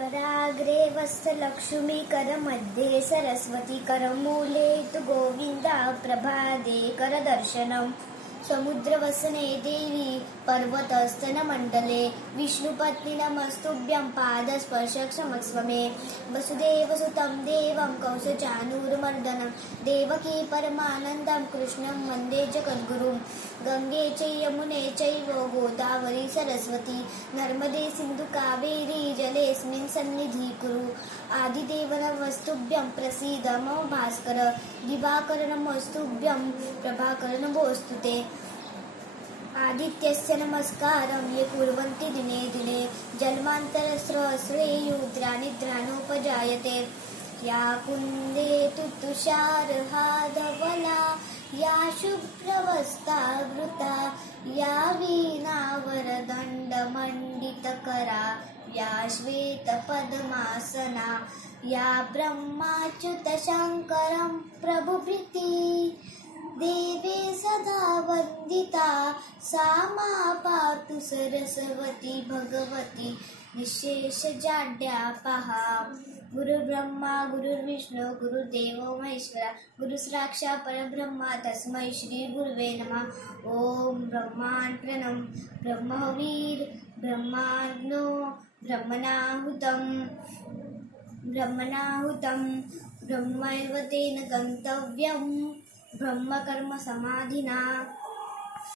कराग्रे वत्सलक्ष्मी करमध्ये सरस्वती करमूले तु गोविन्दा प्रभाते करदर्शनम् समुद्रवसने देवी पर्वतस्तनमण्डले विष्णुपत्नि नमस्तुभ्यं पादस्पर्शक्षमस्व मे वसुदेवसुतं देवं कंसचानूरमर्दनं देवकी परमानन्दं कृष्णं वन्दे जगद्गुरुं गंगे च यमुने चैव गोदावरी सरस्वती नर्मदे सिन्धु कावेरी जलेऽस्मिन् सन्निधिं कुरु आदिदेव नमस्तुभ्यं प्रसीद मम भास्कर दिवाकर नमस्तुभ्यं प्रभाकर नमोऽस्तुते आदित्यस्य नमस्कारं ये कुर्वन्ति दिने दिने जन्मान्तरस्रस्रेयुद्रानिद्रानोपजायते या कुन्दे तुषारहाधवला या शुभ्रवस्त्रावृता या वीणावरदण्डमण्डितकरा या श्वेतपद्मासना या ब्रह्माच्युतशङ्करं प्रभुभृति देवी सदा वन्दिता सा मा पातु सरस्वती भगवती निःशेषजाड्यापहा गुरुर्ब्रह्मा गुरुर्विष्णु गुरुर्देवो महेश्वरा गुरुसाक्षात् परब्रह्म तस्मै श्री गुरुवे नमः। ओम ब्रह्मान् प्रणम ब्रह्मवीर ब्रह्माग्नो ब्रह्मणाहुतं ब्रह्मैव तेन गन्तव्यं ब्रह्मकर्म समाधिना।